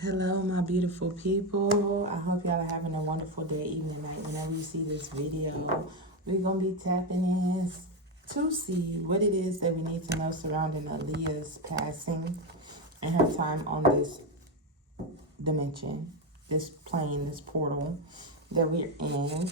Hello, my beautiful people. I hope y'all are having a wonderful day, evening, night. Whenever you see this video, we're going to be tapping in to see what it is that we need to know surrounding Aaliyah's passing and her time on this dimension, this plane, this portal that we're in.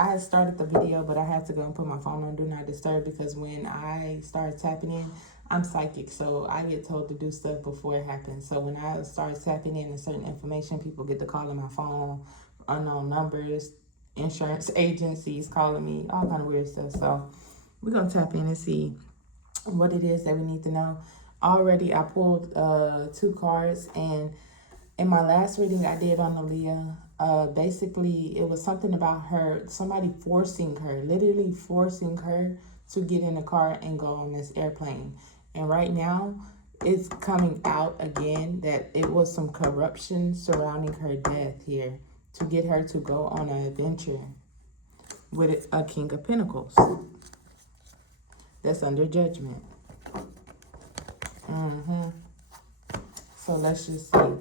I had started the video, but I had to go and put my phone on Do Not Disturb because when I start tapping in, I'm psychic, so I get told to do stuff before it happens. So when I start tapping in a certain information, people get to call in my phone, unknown numbers, insurance agencies calling me, all kind of weird stuff. So we're going to tap in and see what it is that we need to know. Already, I pulled 2 cards, and in my last reading I did on Aaliyah, basically it was something about her, somebody forcing her, literally forcing her to get in the car and go on this airplane. And right now, it's coming out again that it was some corruption surrounding her death here to get her to go on an adventure with a King of Pentacles that's under judgment. So let's just see.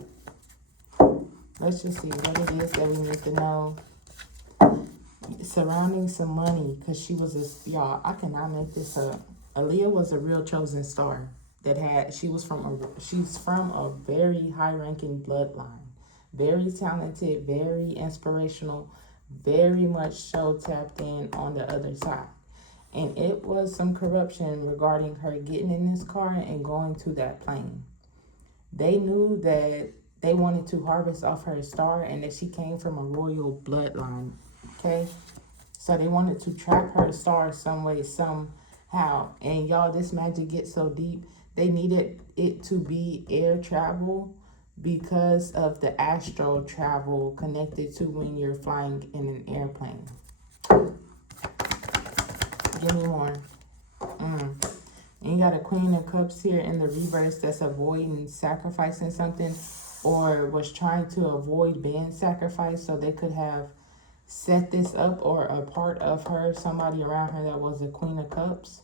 Let's just see what it is that we need to know surrounding some money, because she was a, y'all, I cannot make this up. Aaliyah was a real chosen star that had, she's from a very high-ranking bloodline, very talented, very inspirational, very much so tapped in on the other side. And it was some corruption regarding her getting in this car and going to that plane. They knew that they wanted to harvest off her star and that she came from a royal bloodline, okay? So they wanted to trap her star some way, somehow. And y'all, this magic gets so deep, they needed it to be air travel because of the astral travel connected to when you're flying in an airplane. Give me more. And you got a Queen of Cups here in the reverse that's avoiding sacrificing something, or was trying to avoid being sacrificed, so they could have set this up, or a part of her, somebody around her that was a Queen of Cups,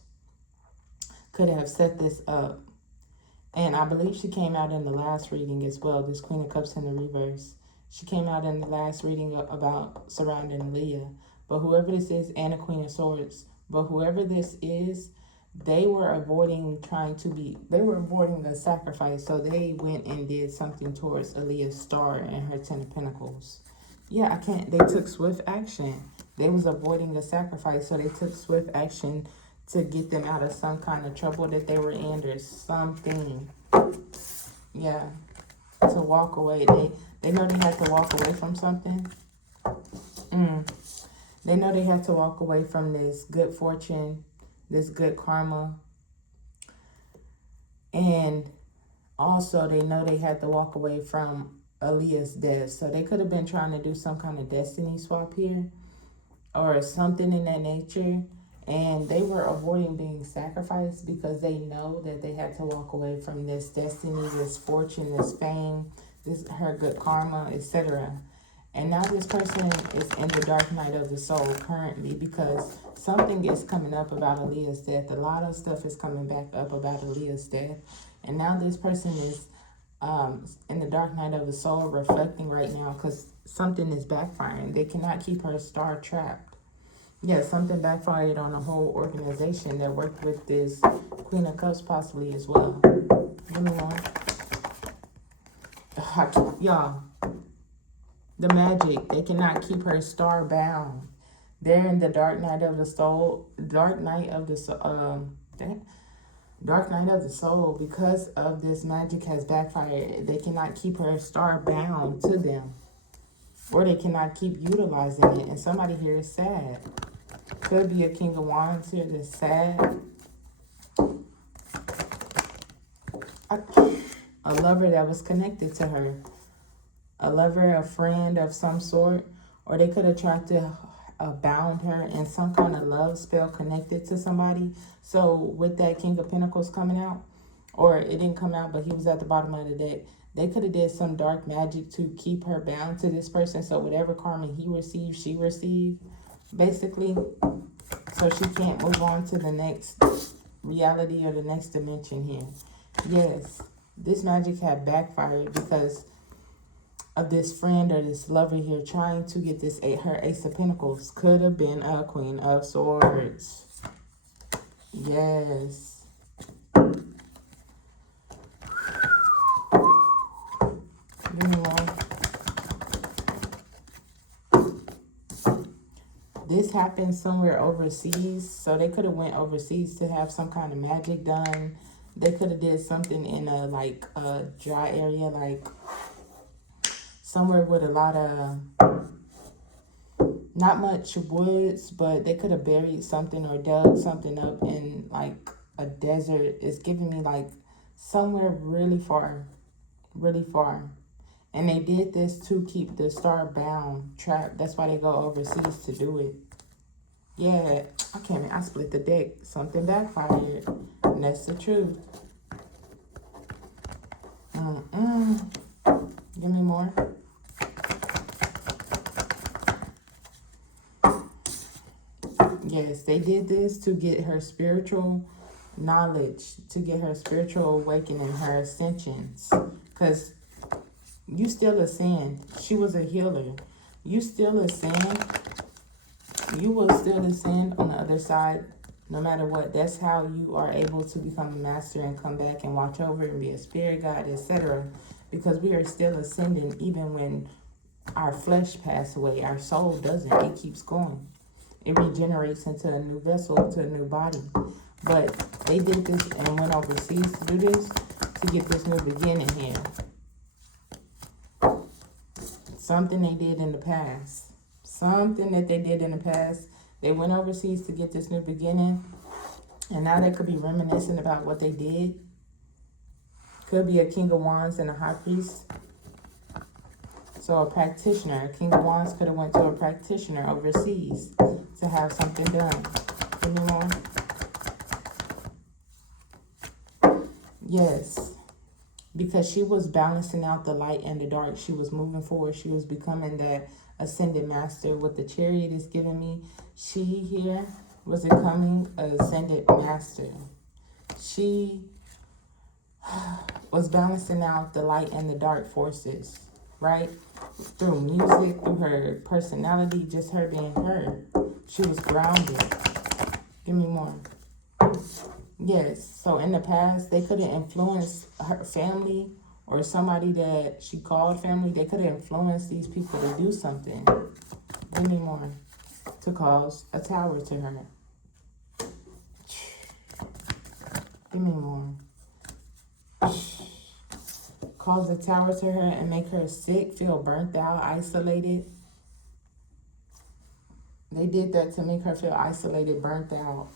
could have set this up. And I believe she came out in the last reading as well, this Queen of Cups in the reverse. She came out in the last reading about surrounding Aaliyah. But whoever this is, and a Queen of Swords, but whoever this is, they were avoiding the sacrifice, so they went and did something towards Aaliyah's star and her 10 of Pentacles. Yeah, they took swift action. They was avoiding the sacrifice, so they took swift action to get them out of some kind of trouble that they were in, or something. Yeah, to walk away. They know they had to walk away from something. They know they had to walk away from this good fortune, this good karma. And also they know they had to walk away from Aaliyah's death. So they could have been trying to do some kind of destiny swap here, or something in that nature. And they were avoiding being sacrificed because they know that they had to walk away from this destiny, this fortune, this fame, this her good karma, etc. And now this person is in the dark night of the soul currently, because something is coming up about Aaliyah's death. A lot of stuff is coming back up about Aaliyah's death. And now this person is in the dark night of the soul, reflecting right now, because something is backfiring. They cannot keep her star trapped. Yeah, something backfired on the whole organization that worked with this Queen of Cups possibly as well. Give me one. Y'all, the magic, they cannot keep her star bound. They're in the dark night of the soul, dark night of the soul, because of this magic has backfired. They cannot keep her star bound to them, or they cannot keep utilizing it. And somebody here is sad. Could be a King of Wands here that's sad. A lover that was connected to her. A lover, a friend of some sort. Or they could have tried to bound her in some kind of love spell connected to somebody. So with that King of Pentacles coming out, or it didn't come out, but he was at the bottom of the deck, they could have did some dark magic to keep her bound to this person. So whatever karma he received, she received, basically. So she can't move on to the next reality or the next dimension here. Yes. This magic had backfired because of this friend or this lover here trying to get this her Ace of Pentacles. Could have been a Queen of Swords. Yes. Give me one. This happened somewhere overseas, so they could have went overseas to have some kind of magic done. They could have did something in a like a dry area, like somewhere with a lot of not much woods, but they could have buried something or dug something up in like a desert. It's giving me like somewhere really far, really far. And they did this to keep the star bound, trapped. That's why they go overseas to do it. Yeah, I split the deck. Something backfired. And that's the truth. Give me more. Yes, they did this to get her spiritual knowledge, to get her spiritual awakening, her ascensions. Because you still ascend. She was a healer. You still ascend. You will still ascend on the other side, no matter what. That's how you are able to become a master and come back and watch over and be a spirit guide, etc. Because we are still ascending even when our flesh passes away. Our soul doesn't. It keeps going. It regenerates into a new vessel, to a new body. But they did this and went overseas to do this, to get this new beginning here. Something they did in the past. Something that they did in the past. They went overseas to get this new beginning. And now they could be reminiscing about what they did. Could be a King of Wands and a High Priest. So a practitioner, a King of Wands could have went to a practitioner overseas to have something done. Give me more. Yes. Because she was balancing out the light and the dark. She was moving forward. She was becoming that ascended master. What the Chariot is giving me, she here was becoming an ascended master. She was balancing out the light and the dark forces, right? Through music, through her personality, just her being her. She was grounded. Give me more. Yes, so in the past, they could have influenced her family or somebody that she called family. They could have influenced these people to do something. Give me more. To cause a tower to her. Give me more. Cause a tower to her and make her sick, feel burnt out, isolated. They did that to make her feel isolated, burnt out,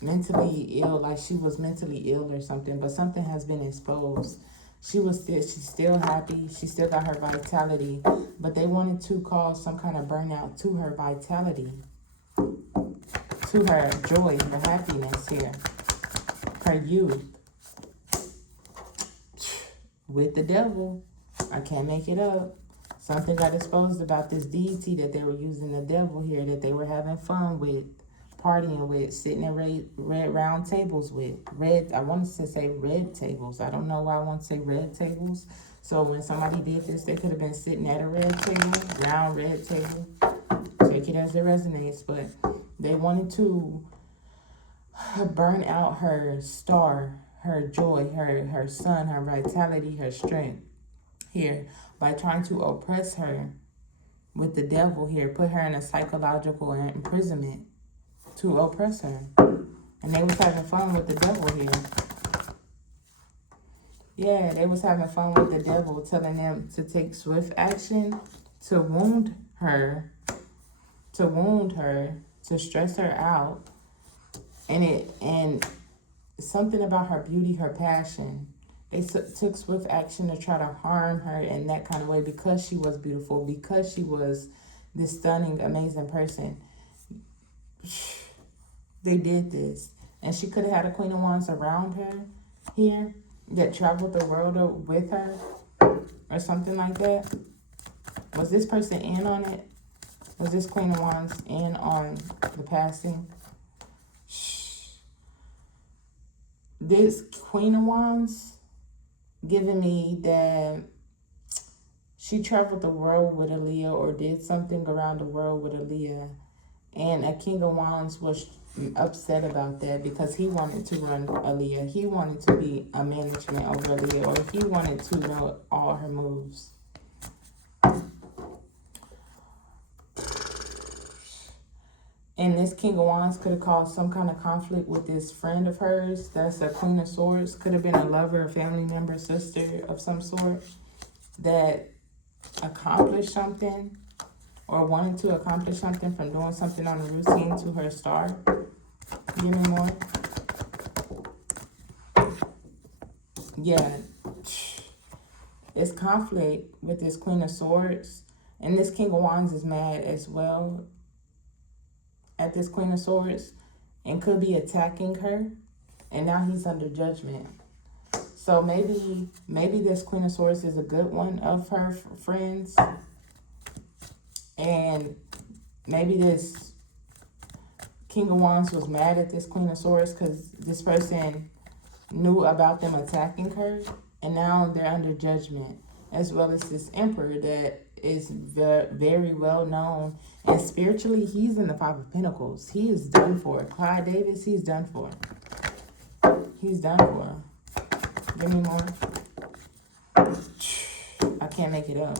mentally ill, like she was mentally ill or something, but something has been exposed. She's still happy, she still got her vitality, but they wanted to cause some kind of burnout to her vitality, to her joy, her happiness here, her youth. With the devil, I can't make it up. Something got exposed about this deity that they were using, the devil here, that they were having fun with, partying with, sitting at red round tables with. I wanted to say red tables. I don't know why I want to say red tables. So when somebody did this, they could have been sitting at a red table, round red table. Take it as it resonates. But they wanted to burn out her star, her joy, her sun, her vitality, her strength here by trying to oppress her with the devil here, put her in a psychological imprisonment to oppress her. And they was having fun with the devil here. Yeah, they was having fun with the devil, telling them to take swift action to wound her, to stress her out. And something about her beauty, her passion. They took swift action to try to harm her in that kind of way because she was beautiful, because she was this stunning, amazing person. They did this. And she could have had a Queen of Wands around her here that traveled the world with her or something like that. Was this person in on it? Was this Queen of Wands in on the passing? This Queen of Wands giving me that she traveled the world with Aaliyah or did something around the world with Aaliyah. And a King of Wands was upset about that because he wanted to run Aaliyah. He wanted to be a management over Aaliyah, or he wanted to know all her moves. And this King of Wands could have caused some kind of conflict with this friend of hers. That's a Queen of Swords. Could have been a lover, a family member, sister of some sort that accomplished something or wanted to accomplish something from doing something on a routine to her star. Give me more. Yeah. It's conflict with this Queen of Swords. And this King of Wands is mad as well at this Queen of Swords and could be attacking her. And now he's under judgment. So maybe this Queen of Swords is a good one of her friends. And maybe this King of Wands was mad at this Queen of Swords because this person knew about them attacking her. And now they're under judgment. As well as this Emperor that is very well known. And spiritually, he's in the Five of Pentacles. He is done for. Clyde Davis, he's done for. He's done for. Give me more. I can't make it up.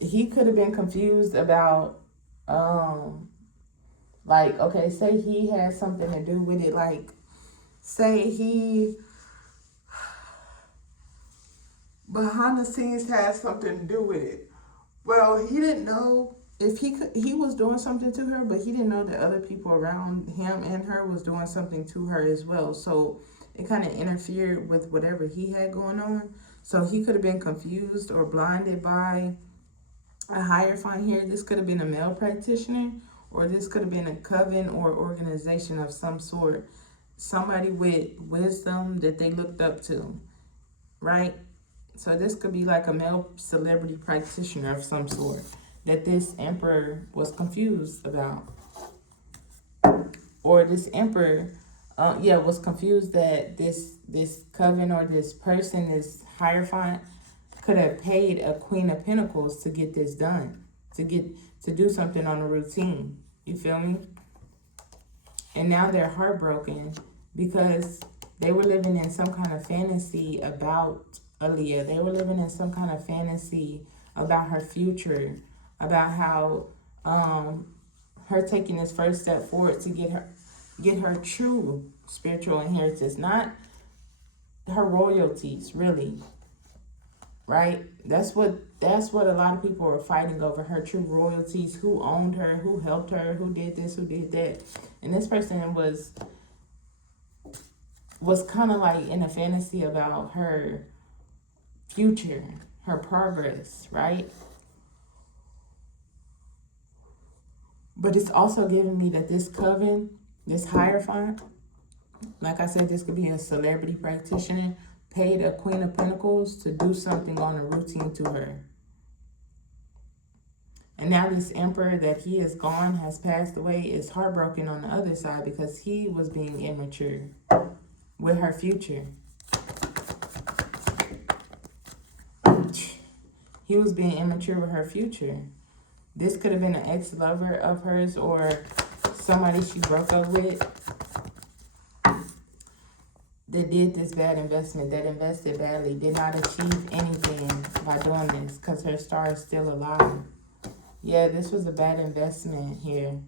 He could have been confused about, like, okay, say he had something to do with it. Like, say he behind the scenes had something to do with it. Well, he didn't know if he was doing something to her, but he didn't know that other people around him and her was doing something to her as well. So it kind of interfered with whatever he had going on. So he could have been confused or blinded by a hierophant here. This could have been a male practitioner, or this could have been a coven or organization of some sort. Somebody with wisdom that they looked up to, right? So this could be like a male celebrity practitioner of some sort that this Emperor was confused about. Or this Emperor, was confused that this coven or this person, this Hierophant, could have paid a Queen of Pentacles to get this done, to do something on a routine. You feel me? And now they're heartbroken because they were living in some kind of fantasy about Aaliyah. They were living in some kind of fantasy about her future, about how her taking this first step forward to get her true spiritual inheritance, not her royalties, really. Right? That's what a lot of people are fighting over, her true royalties, who owned her, who helped her, who did this, who did that. And this person was kind of like in a fantasy about her future, her progress, right? But it's also giving me that this coven, this Hierophant, like I said, this could be a celebrity practitioner, paid a Queen of Pentacles to do something on a routine to her. And now this Emperor that he is gone, has passed away, is heartbroken on the other side because he was being immature with her future. He was being immature with her future. This could have been an ex-lover of hers or somebody she broke up with that did this bad investment, that invested badly, did not achieve anything by doing this because her star is still alive. Yeah, this was a bad investment here.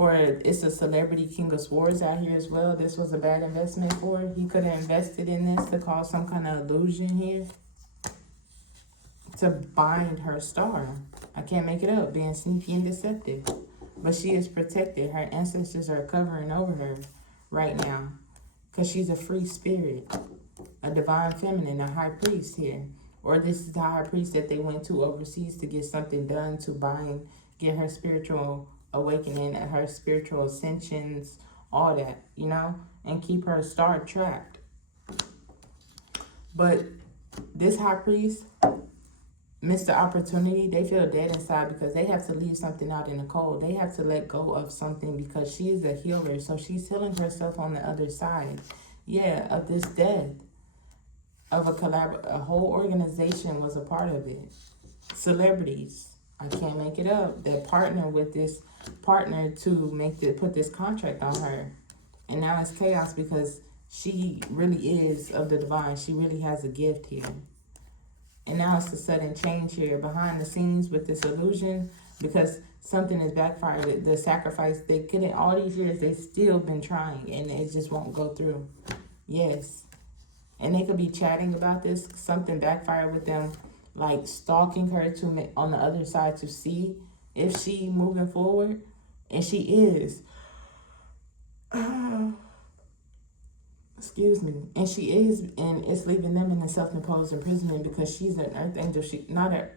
It's a celebrity King of Swords out here as well. This was a bad investment for her. He could have invested in this to cause some kind of illusion here to bind her star. I can't make it up, being sneaky and deceptive. But she is protected. Her ancestors are covering over her right now because she's a free spirit, a divine feminine, a high priest here. Or this is the high priest that they went to overseas to get something done to bind, get her spiritual awakening, her spiritual ascensions, all that, and keep her star trapped. But this high priest miss the opportunity. They feel dead inside because they have to leave something out in the cold. They have to let go of something because she is a healer. So she's healing herself on the other side. Yeah, of this death. Of a whole organization was a part of it. Celebrities. I can't make it up. That partner with this partner to put this contract on her. And now it's chaos because she really is of the divine. She really has a gift here. And now it's a sudden change here behind the scenes with this illusion because something is backfired. The sacrifice, they couldn't, all these years, they still been trying and it just won't go through. Yes. And they could be chatting about this. Something backfired with them, like stalking her to on the other side to see if she moving forward. And she is. Excuse me. And she is, and it's leaving them in a self-imposed imprisonment because she's an earth angel. She not a,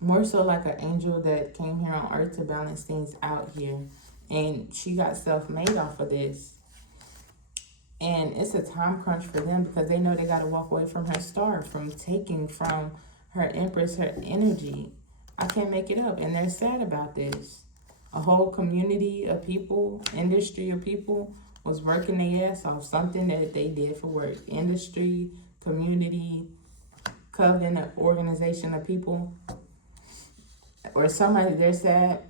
more so like an angel that came here on earth to balance things out here. And she got self-made off of this. And it's a time crunch for them because they know they got to walk away from her star, from taking from her empress, her energy. I can't make it up. And they're sad about this. A whole community of people, industry of people was working their ass off. Something that they did for work. Industry, community, coven, organization of people. Or somebody, they're sad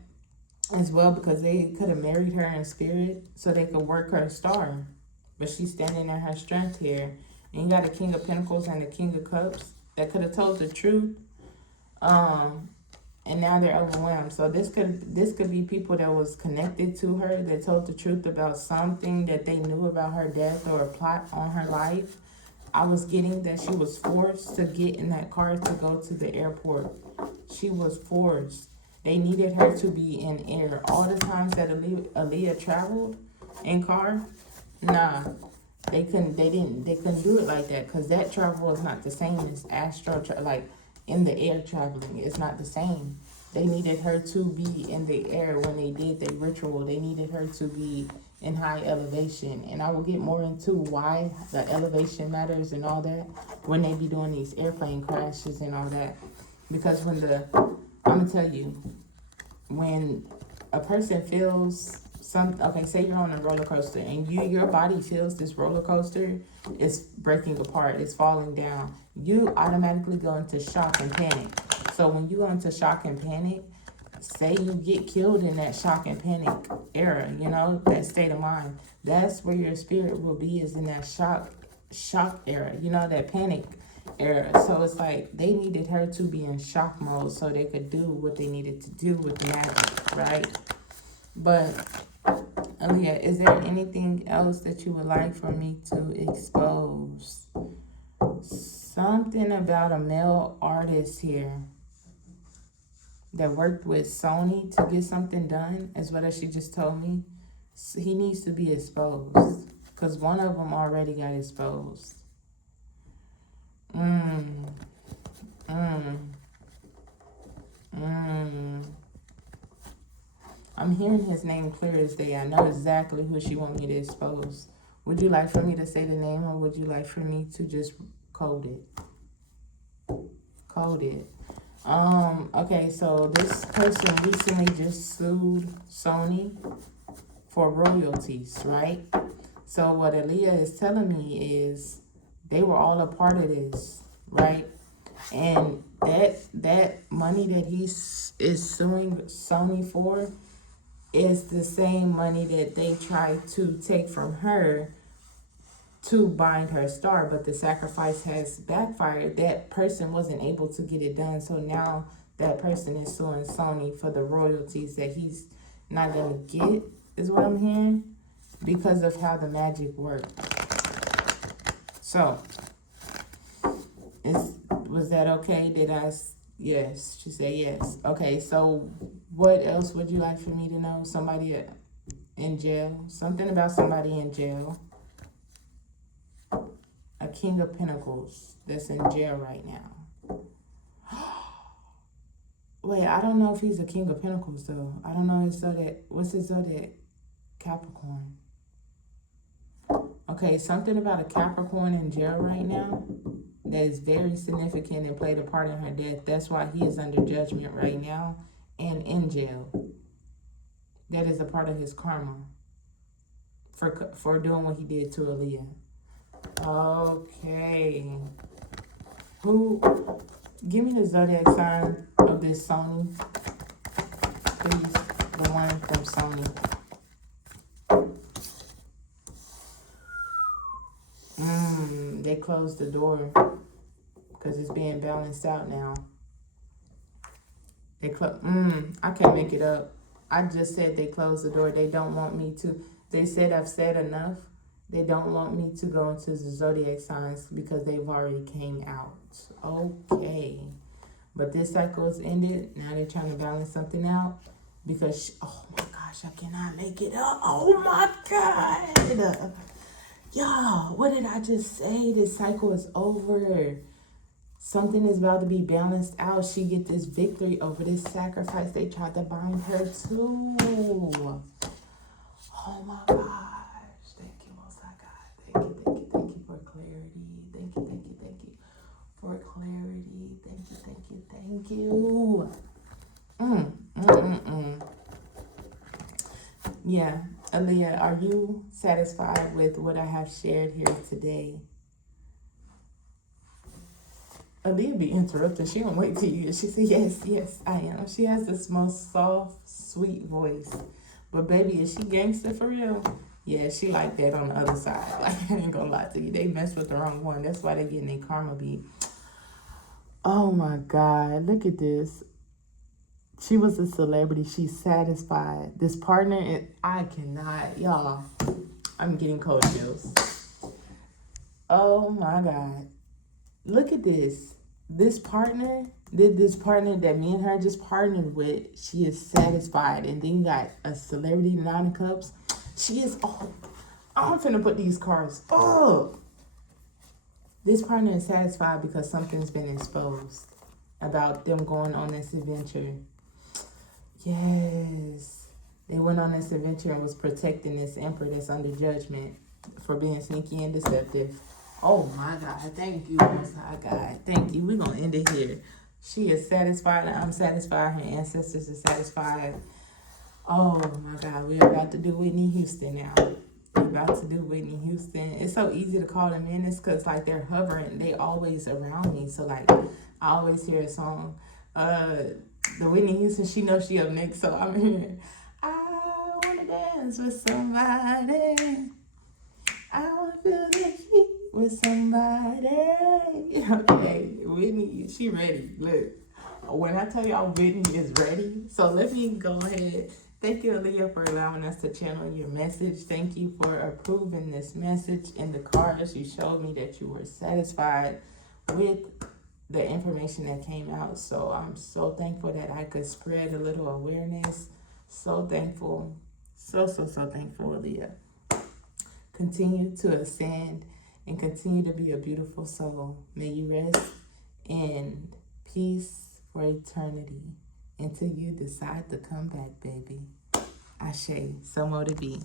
as well because they could have married her in spirit so they could work her star. But she's standing in her strength here. And you got a King of Pentacles and a King of Cups that could have told the truth. And now they're overwhelmed. So this could be people that was connected to her that told the truth about something that they knew about her death or a plot on her life. I was getting that she was forced to get in that car to go to the airport. She was forced. They needed her to be in air. All the times that Aaliyah traveled in car, nah, they couldn't do it like that because that travel is not the same as astral, like in the air traveling. It's not the same. They needed her to be in the air when they did their ritual. They needed her to be in high elevation. And I will get more into why the elevation matters and all that when they be doing these airplane crashes and all that. Because I'm going to tell you, when a person feels okay, say you're on a roller coaster and your body feels this roller coaster is breaking apart, it's falling down, you automatically go into shock and panic. So when you go into shock and panic, say you get killed in that shock and panic era, that state of mind, that's where your spirit will be, is in that shock era, that panic era. So it's like they needed her to be in shock mode so they could do what they needed to do with the magic, right? But Aaliyah, is there anything else that you would like for me to expose? Something about a male artist here that worked with Sony to get something done, as well as she just told me. He needs to be exposed because one of them already got exposed. I'm hearing his name clear as day. I know exactly who she want me to expose. Would you like for me to say the name or would you like for me to just code it? Code it. Okay, so this person recently just sued Sony for royalties, right? So what Aaliyah is telling me is they were all a part of this, right? And that money that he is suing Sony for is the same money that they tried to take from her to bind her star, but the sacrifice has backfired. That person wasn't able to get it done, so now that person is suing Sony for the royalties that he's not going to get, is what I'm hearing, because of how the magic worked. So, was that okay? Yes, she said yes. Okay, so what else would you like for me to know? Somebody in jail? Something about somebody in jail. A King of Pentacles that's in jail right now. Wait, I don't know if he's a King of Pentacles, though. I don't know his zodiac. What's his zodiac? Capricorn. Okay, something about a Capricorn in jail right now. that is very significant and played a part in her death. That's why he is under judgment right now and in jail. That is a part of his karma for doing what he did to Aaliyah. Okay. Give me the zodiac sign of this Sony, please. The one from Sony. They closed the door because it's being balanced out now. I can't make it up. I just said they closed the door. They don't want me to. They said I've said enough. They don't want me to go into the zodiac signs because they've already came out. Okay. But this cycle is ended. Now they're trying to balance something out because, oh my gosh, I cannot make it up. Oh my God. Y'all, what did I just say? This cycle is over. Something is about to be balanced out. She get this victory over this sacrifice they tried to bind her to. Oh my gosh. Thank you, Most High God. Thank you for clarity. Thank you for clarity. Thank you. Yeah, Aaliyah, are you satisfied with what I have shared here today? Aaliyah be interrupted. She don't wait till you. She said, yes, I am. She has this most soft, sweet voice. But baby, is she gangster for real? Yeah, she like that on the other side. Like, I ain't gonna lie to you. They mess with the wrong one. That's why they getting their karma beat. Oh my God, look at this. She was a celebrity. She's satisfied. This partner, I cannot, y'all. I'm getting cold chills. Oh my God. Look at this. This partner that me and her just partnered with, she is satisfied. And then you got a celebrity, 9 of Cups. She is, I'm finna put these cards up. This partner is satisfied because something's been exposed about them going on this adventure. Yes. They went on this adventure and was protecting this emperor that's under judgment for being sneaky and deceptive. Oh my God. Thank you, Most High God. Thank you. We're going to end it here. She is satisfied and I'm satisfied. Her ancestors are satisfied. Oh my God. We're about to do Whitney Houston now. We're about to do Whitney Houston. It's so easy to call them in. It's because like they're hovering. They always around me. So like I always hear a song. The Whitney Houston, she knows she up next. So I'm hearing, I want to dance with somebody. I want to feel the heat with somebody. Okay, Whitney, she ready. Look, when I tell y'all Whitney is ready, so let me go ahead. Thank you, Aaliyah, for allowing us to channel your message. Thank you for approving this message. In the cards, you showed me that you were satisfied with the information that came out. So I'm so thankful that I could spread a little awareness. So thankful. So thankful, Aaliyah. Continue to ascend and continue to be a beautiful soul. May you rest in peace for eternity until you decide to come back, baby. Ashe, so more to be.